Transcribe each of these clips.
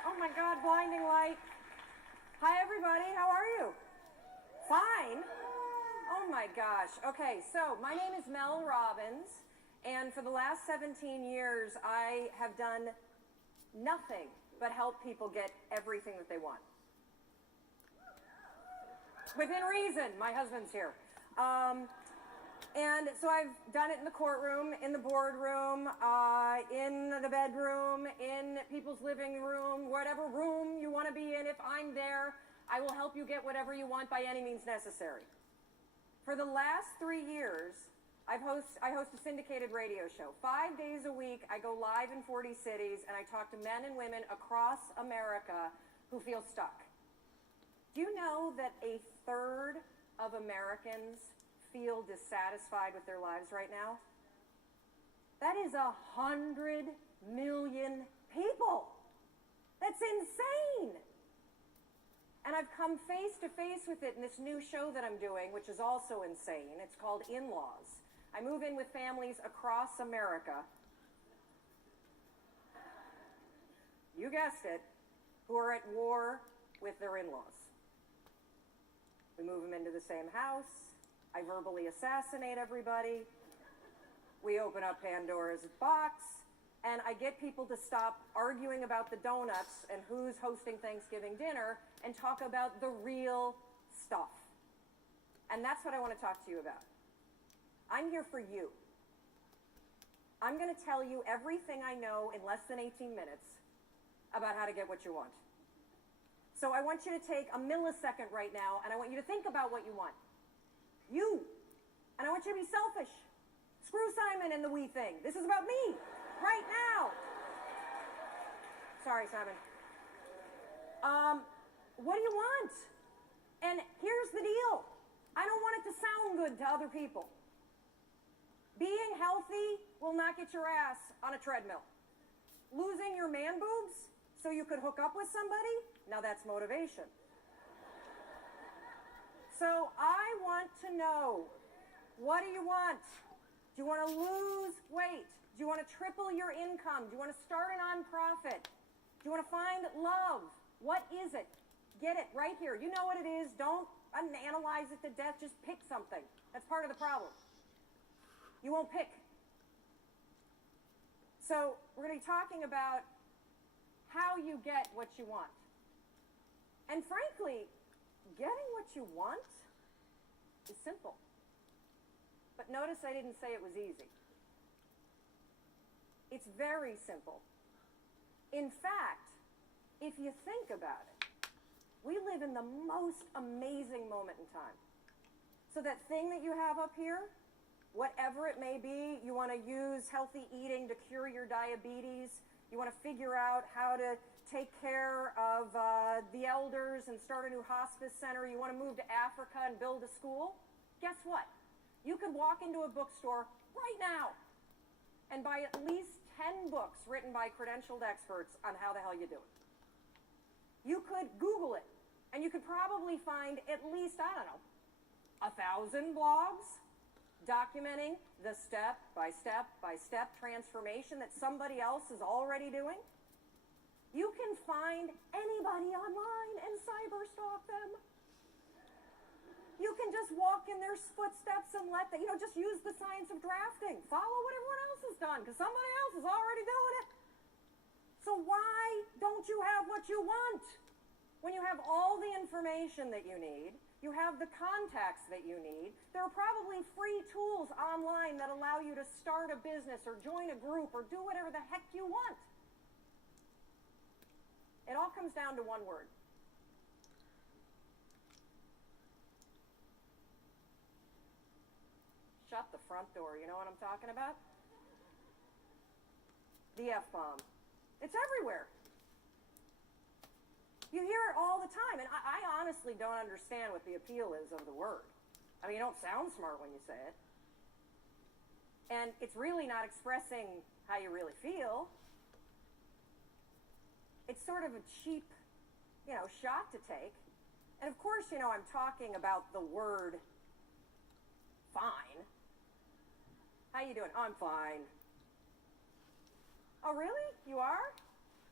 Oh my God, blinding light. Hi everybody, how are you? Fine? Oh my gosh. Okay, so my name is Mel Robbins, and for the last 17 years I have done nothing but help people get everything that they want. Within reason. My husband's here. And so I've done it in the courtroom, in the boardroom, in the bedroom, in people's living room, whatever room you want to be in. If I'm there, I will help you get whatever you want by any means necessary. For the last 3 years, I host a syndicated radio show. 5 days a week, I go live in 40 cities, and I talk to men and women across America who feel stuck. Do you know that a third of Americans feel dissatisfied with their lives right now? That is 100 million people. That's insane. And I've come face to face with it in this new show that I'm doing, which is also insane. It's called In-Laws. I move in with families across America, you guessed it, who are at war with their in-laws. We move them into the same house. I verbally assassinate everybody. We open up Pandora's box, and I get people to stop arguing about the donuts and who's hosting Thanksgiving dinner and talk about the real stuff. And that's what I want to talk to you about. I'm here for you. I'm going to tell you everything I know in less than 18 minutes about how to get what you want. So I want you to take a millisecond right now, and I want you to think about what you want. You. And I want you to be selfish. Screw Simon and the we thing. This is about me. Right now. Sorry, Simon. What do you want? And here's the deal. I don't want it to sound good to other people. Being healthy will not get your ass on a treadmill. Losing your man boobs so you could hook up with somebody? Now that's motivation. So I want to know, what do you want? Do you want to lose weight? Do you want to triple your income? Do you want to start a nonprofit? Do you want to find love? What is it? Get it right here. You know what it is. Don't analyze it to death. Just pick something. That's part of the problem. You won't pick. So we're going to be talking about how you get what you want. And frankly, getting what you want is simple. But notice I didn't say it was easy. It's very simple. In fact, if you think about it, we live in the most amazing moment in time. So that thing that you have up here, whatever it may be, you want to use healthy eating to cure your diabetes, you want to figure out how to take care of the elders and start a new hospice center, you want to move to Africa and build a school, guess what? You could walk into a bookstore right now and buy at least 10 books written by credentialed experts on how the hell you do it. You could Google it, and you could probably find at least, 1,000 blogs documenting the step-by-step transformation that somebody else is already doing. You can find anybody online and cyberstalk them. You can just walk in their footsteps and let them, just use the science of drafting. Follow what everyone else has done, because somebody else is already doing it. So why don't you have what you want? When you have all the information that you need, you have the contacts that you need, there are probably free tools online that allow you to start a business or join a group or do whatever the heck you want. It all comes down to one word. Shut the front door. You know what I'm talking about? The F-bomb. It's everywhere. You hear it all the time, and I honestly don't understand what the appeal is of the word. I mean, you don't sound smart when you say it. And it's really not expressing how you really feel. It's sort of a cheap, shot to take. And of course, I'm talking about the word fine. How you doing? I'm fine. Oh, really? You are?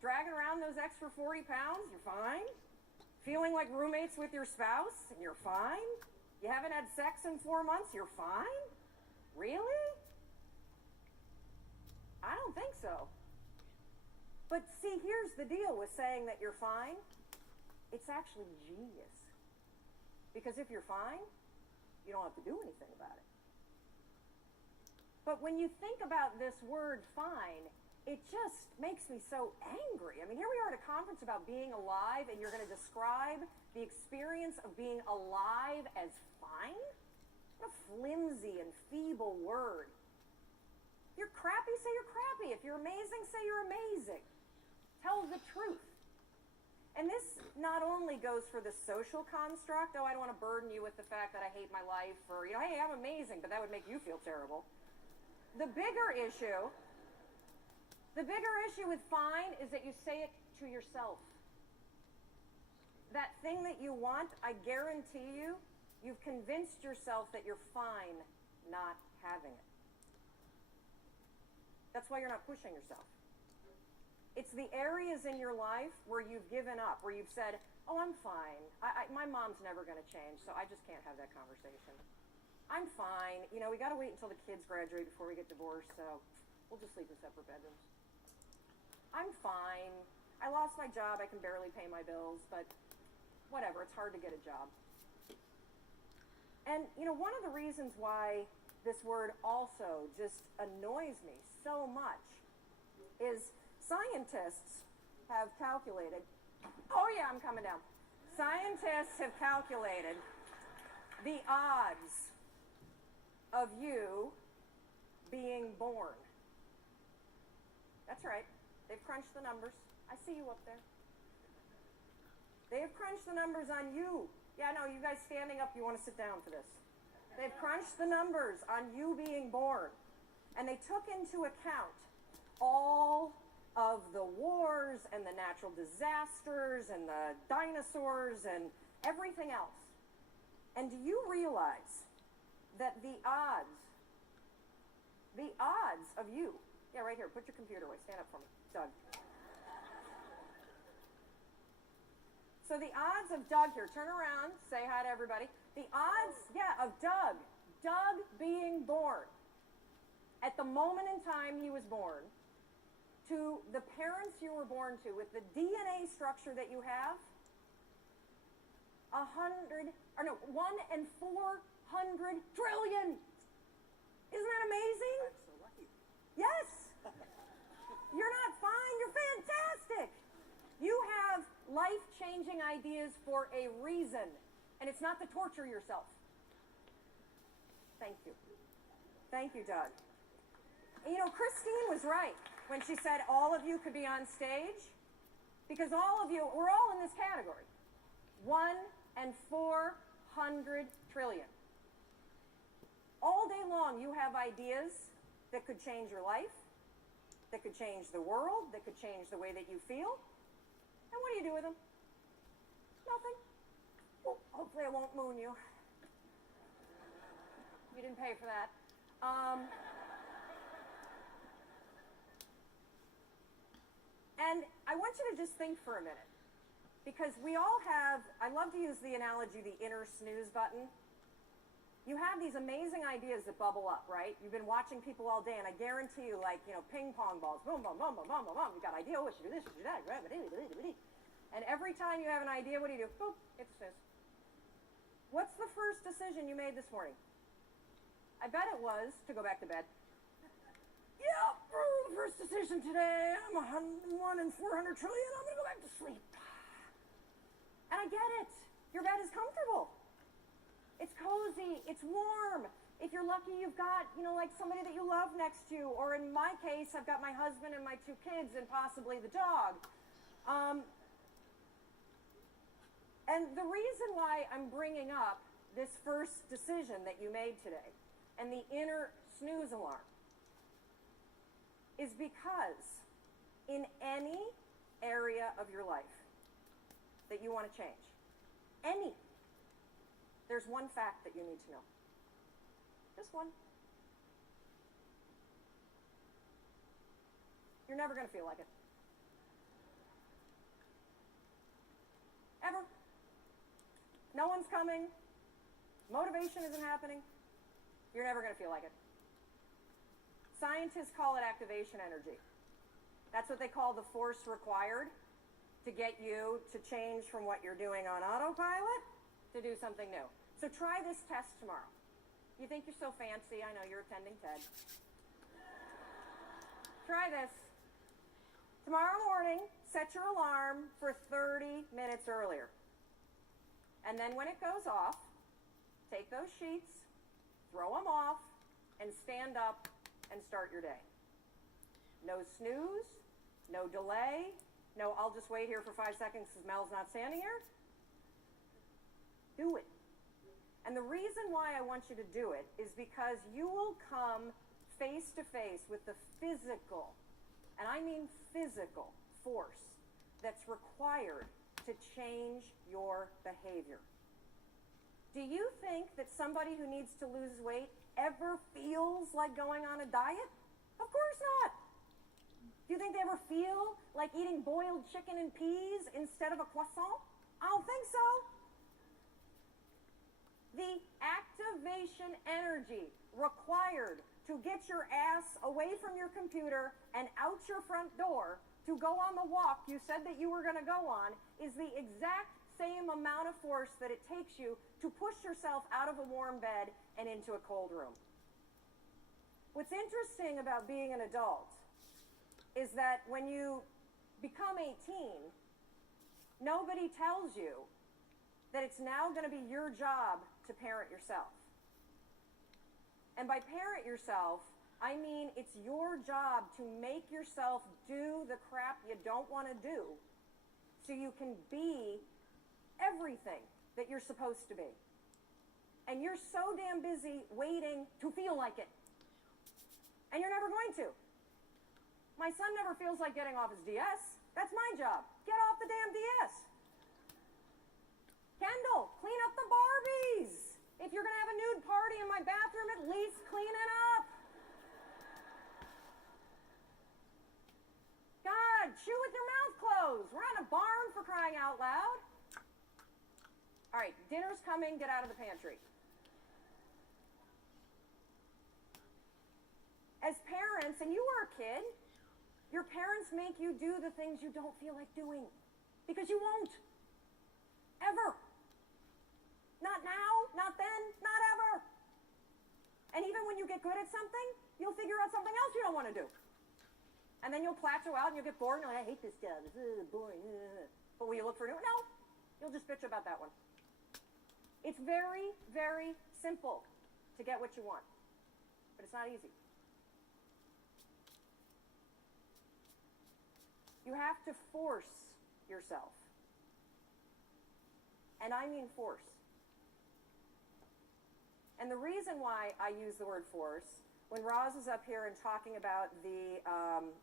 Dragging around those extra 40 pounds, you're fine. Feeling like roommates with your spouse, you're fine. You haven't had sex in 4 months, you're fine? Really? I don't think so. But see, here's the deal with saying that you're fine. It's actually genius. Because if you're fine, you don't have to do anything about it. But when you think about this word fine, it just makes me so angry. I mean, here we are at a conference about being alive, and you're going to describe the experience of being alive as fine? What a flimsy and feeble word. If you're crappy, say you're crappy. If you're amazing, say you're amazing. Tell the truth. And this not only goes for the social construct, oh, I don't want to burden you with the fact that I hate my life, or, hey, I'm amazing, but that would make you feel terrible. The bigger issue with fine is that you say it to yourself. That thing that you want, I guarantee you, you've convinced yourself that you're fine not having it. That's why you're not pushing yourself. It's the areas in your life where you've given up, where you've said, oh, I'm fine. My mom's never going to change, so I just can't have that conversation. I'm fine. We got to wait until the kids graduate before we get divorced, so we'll just sleep in separate bedrooms. I'm fine. I lost my job. I can barely pay my bills, but whatever. It's hard to get a job. And, one of the reasons why this word also just annoys me so much is scientists have calculated, oh yeah, I'm coming down. Scientists have calculated the odds of you being born. That's right. They've crunched the numbers. I see you up there. They have crunched the numbers on you. Yeah, no, you guys standing up, you want to sit down for this. They've crunched the numbers on you being born. And they took into account all of the wars and the natural disasters and the dinosaurs and everything else. And do you realize that the odds of you, yeah, right here, put your computer away, stand up for me, Doug. So the odds of Doug here, turn around, say hi to everybody. The odds, of Doug being born at the moment in time he was born, to the parents you were born to, with the DNA structure that you have, 1 in 400 trillion. Isn't that amazing? I'm so lucky. Yes. You're not fine, you're fantastic. You have life-changing ideas for a reason, and it's not to torture yourself. Thank you. Thank you, Doug. And Christine was right when she said all of you could be on stage, because all of you, we're all in this category. 1 in 400 trillion. All day long, you have ideas that could change your life, that could change the world, that could change the way that you feel. And what do you do with them? Nothing. Well, hopefully I won't moon you. You didn't pay for that. And I want you to just think for a minute, because we all have, I love to use the analogy, the inner snooze button. You have these amazing ideas that bubble up, right? You've been watching people all day, and I guarantee you, ping pong balls, boom, boom, boom, boom, boom, boom, boom. You've got idea, what should do this, should do that, and every time you have an idea, what do? Boop, it's snooze. What's the first decision you made this morning? I bet it was to go back to bed. Yeah, first decision today, I'm 1 in 400 trillion, I'm going to go back to sleep. And I get it. Your bed is comfortable. It's cozy, it's warm. If you're lucky, you've got, somebody that you love next to you. Or in my case, I've got my husband and my 2 kids and possibly the dog. And the reason why I'm bringing up this first decision that you made today and the inner snooze alarm is because in any area of your life that you want to change, there's one fact that you need to know. Just one. You're never going to feel like it. no one's coming, motivation isn't happening, you're never going to feel like it. Scientists call it activation energy. That's what they call the force required to get you to change from what you're doing on autopilot to do something new. So try this test tomorrow. You think you're so fancy. I know you're attending TED. Try this. Tomorrow morning, set your alarm for 30 minutes earlier. And then when it goes off, take those sheets, throw them off, and stand up and start your day. No snooze, no delay, no I'll just wait here for 5 seconds because Mel's not standing here. Do it. And the reason why I want you to do it is because you will come face to face with the physical, and I mean physical, force that's required to change your behavior. Do you think that somebody who needs to lose weight ever feels like going on a diet? Of course not. Do you think they ever feel like eating boiled chicken and peas instead of a croissant? I don't think so. The activation energy required to get your ass away from your computer and out your front door to go on the walk you said that you were going to go on is the exact same amount of force that it takes you to push yourself out of a warm bed and into a cold room. What's interesting about being an adult is that when you become 18, nobody tells you that it's now going to be your job to parent yourself. And by parent yourself, I mean it's your job to make yourself do the crap you don't want to do so you can be everything that you're supposed to be. And you're so damn busy waiting to feel like it. And you're never going to. My son never feels like getting off his DS. That's my job. Get off the damn DS. Kendall, clean up the Barbies. If you're going to have a nude party in my bathroom, at least clean it up. God, chew with your mouth closed. We're not in a barn for crying out loud. All right, dinner's coming. Get out of the pantry. As parents, and you were a kid, your parents make you do the things you don't feel like doing because you won't. Ever. Not now, not then, not ever. And even when you get good at something, you'll figure out something else you don't want to do. And then you'll plateau out and you'll get bored and you're like, I hate this job, this is boring. But will you look for a new one? No. You'll just bitch about that one. It's very, very simple to get what you want. But it's not easy. You have to force yourself. And I mean force. And the reason why I use the word force, when Roz was up here and talking about the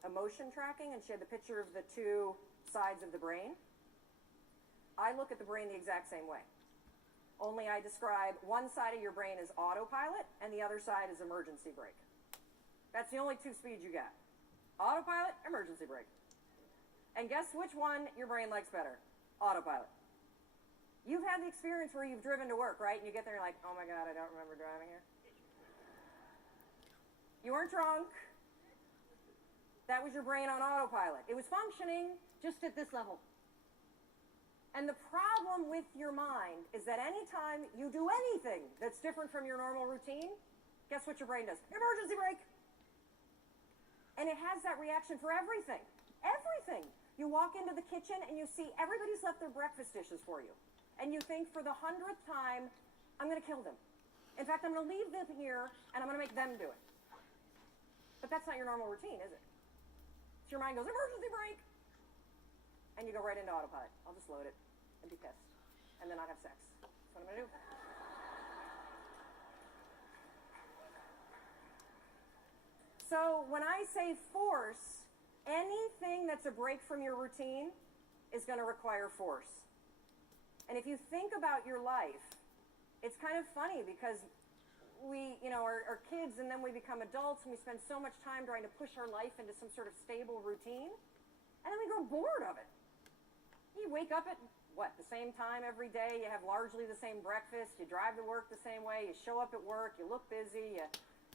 emotion tracking, and she had the picture of the two sides of the brain, I look at the brain the exact same way. Only I describe one side of your brain as autopilot, and the other side is emergency brake. That's the only two speeds you got. Autopilot, emergency brake. And guess which one your brain likes better? Autopilot. You've had the experience where you've driven to work, right? And you get there and you're like, oh my God, I don't remember driving here. You weren't drunk. That was your brain on autopilot. It was functioning just at this level. And the problem with your mind is that anytime you do anything that's different from your normal routine, guess what your brain does? Emergency brake. And it has that reaction for everything. Everything. You walk into the kitchen and you see everybody's left their breakfast dishes for you. And you think for the 100th time, I'm going to kill them. In fact, I'm going to leave them here and I'm going to make them do it. But that's not your normal routine, is it? So your mind goes, emergency brake. And you go right into autopilot. I'll just load it and be pissed. And then not have sex. That's what I'm going to do. So when I say force, anything that's a break from your routine is going to require force. And if you think about your life, it's kind of funny because we, are kids and then we become adults and we spend so much time trying to push our life into some sort of stable routine, and then we grow bored of it. You wake up at the same time every day, you have largely the same breakfast, you drive to work the same way, you show up at work, you look busy,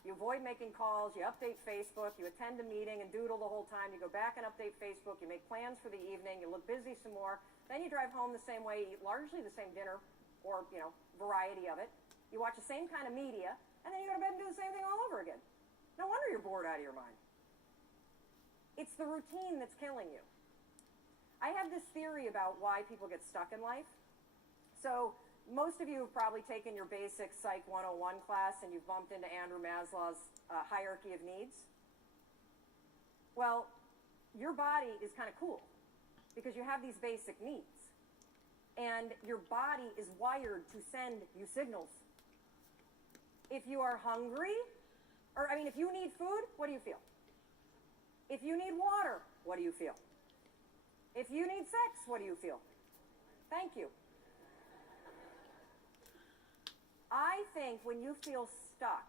you avoid making calls, you update Facebook, you attend a meeting and doodle the whole time, you go back and update Facebook, you make plans for the evening, you look busy some more, then you drive home the same way, eat largely the same dinner, or, variety of it. You watch the same kind of media, and then you go to bed and do the same thing all over again. No wonder you're bored out of your mind. It's the routine that's killing you. I have this theory about why people get stuck in life. So most of you have probably taken your basic Psych 101 class and you've bumped into Andrew Maslow's hierarchy of needs. Well, your body is kind of cool because you have these basic needs. And your body is wired to send you signals. If you are hungry, if you need food, what do you feel? If you need water, what do you feel? If you need sex, what do you feel? Thank you. I think when you feel stuck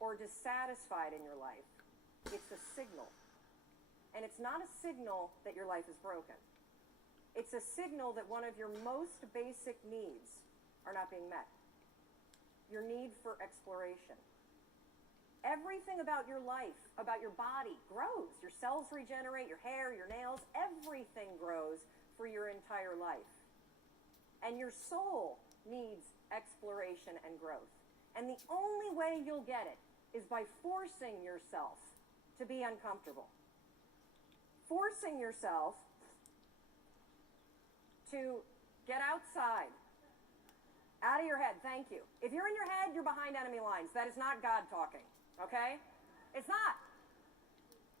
or dissatisfied in your life, it's a signal. And it's not a signal that your life is broken. It's a signal that one of your most basic needs are not being met. Your need for exploration. Everything about your life, about your body, grows. Your cells regenerate, your hair, your nails, everything grows for your entire life. And your soul needs exploration and growth. And the only way you'll get it is by forcing yourself to be uncomfortable. Forcing yourself to get outside. Out of your head, thank you. If you're in your head, you're behind enemy lines. That is not God talking. Okay? It's not.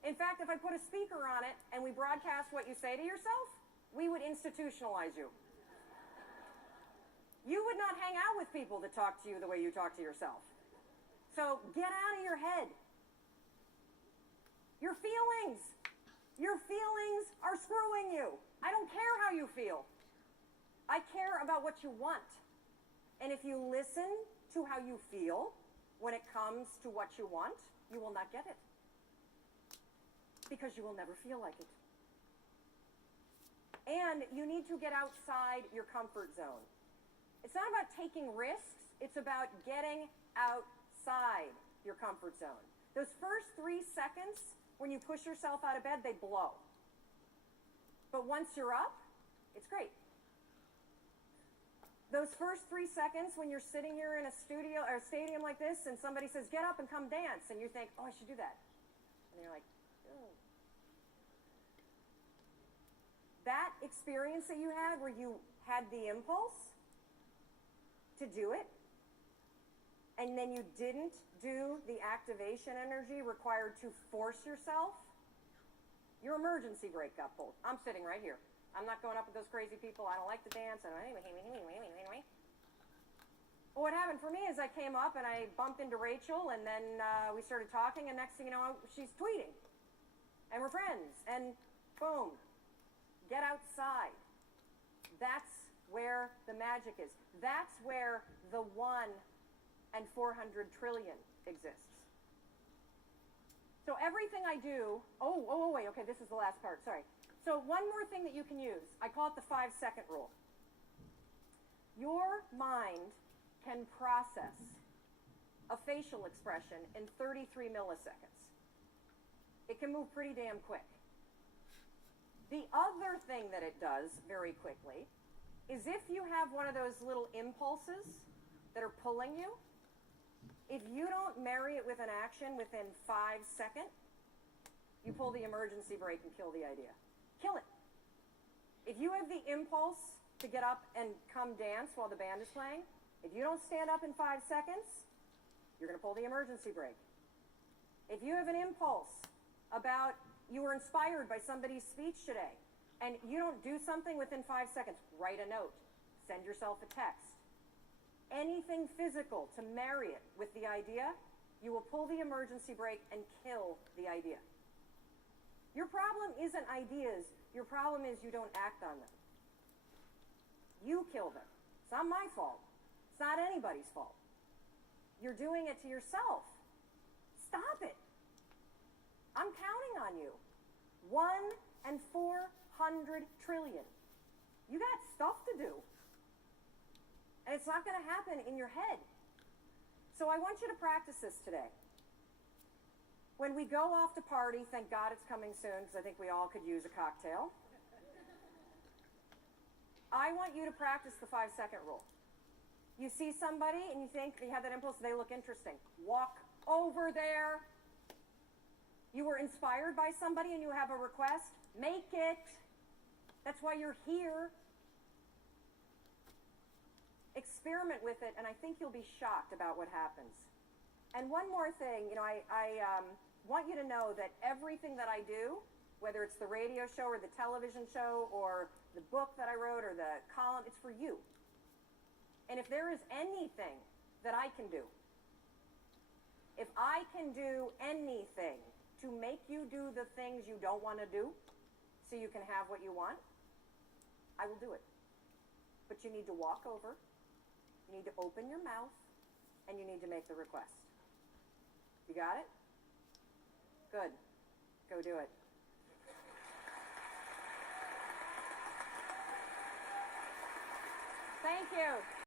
In fact, if I put a speaker on it and we broadcast what you say to yourself, we would institutionalize you. You would not hang out with people that talk to you the way you talk to yourself. So get out of your head. Your feelings are screwing you. I don't care how you feel. I care about what you want. And if you listen to how you feel, when it comes to what you want, you will not get it. Because you will never feel like it. And you need to get outside your comfort zone. It's not about taking risks, it's about getting outside your comfort zone. Those first 3 seconds, when you push yourself out of bed, they blow. But once you're up, it's great. Those first 3 seconds when you're sitting here in a studio or a stadium like this and somebody says, get up and come dance, and you think, oh, I should do that. And you're like, oh. That experience that you had where you had the impulse to do it, and then you didn't do the activation energy required to force yourself, your emergency brake got pulled. I'm sitting right here. I'm not going up with those crazy people. I don't like to dance. Anyway. Well, what happened for me is I came up and I bumped into Rachel, and then we started talking, and next thing you know, she's tweeting. And we're friends. And boom. Get outside. That's where the magic is. That's where the 1 and 400 trillion exists. So everything I do, wait, okay, this is the last part, sorry. So one more thing that you can use. I call it the 5-second rule. Your mind can process a facial expression in 33 milliseconds. It can move pretty damn quick. The other thing that it does very quickly is if you have one of those little impulses that are pulling you, if you don't marry it with an action within 5 seconds, you pull the emergency brake and kill the idea. Kill it. If you have the impulse to get up and come dance while the band is playing, if you don't stand up in 5 seconds, you're going to pull the emergency brake. If you have an impulse about you were inspired by somebody's speech today, and you don't do something within 5 seconds, write a note, send yourself a text. Anything physical to marry it with the idea, you will pull the emergency brake and kill the idea. Your problem isn't ideas. Your problem is you don't act on them. You kill them. It's not my fault. It's not anybody's fault. You're doing it to yourself. Stop it. I'm counting on you. 1 and 400 trillion. You got stuff to do. And it's not going to happen in your head. So I want you to practice this today. When we go off to party, thank God it's coming soon because I think we all could use a cocktail. I want you to practice the 5-second rule. You see somebody and you think you have that impulse, they look interesting. Walk over there. You were inspired by somebody and you have a request, make it. That's why you're here. Experiment with it, and I think you'll be shocked about what happens. And one more thing, I want you to know that everything that I do, whether it's the radio show or the television show or the book that I wrote or the column, it's for you. And if there is anything that I can do, if I can do anything to make you do the things you don't want to do so you can have what you want, I will do it. But you need to walk over, you need to open your mouth, and you need to make the request. You got it? Good. Go do it. Thank you.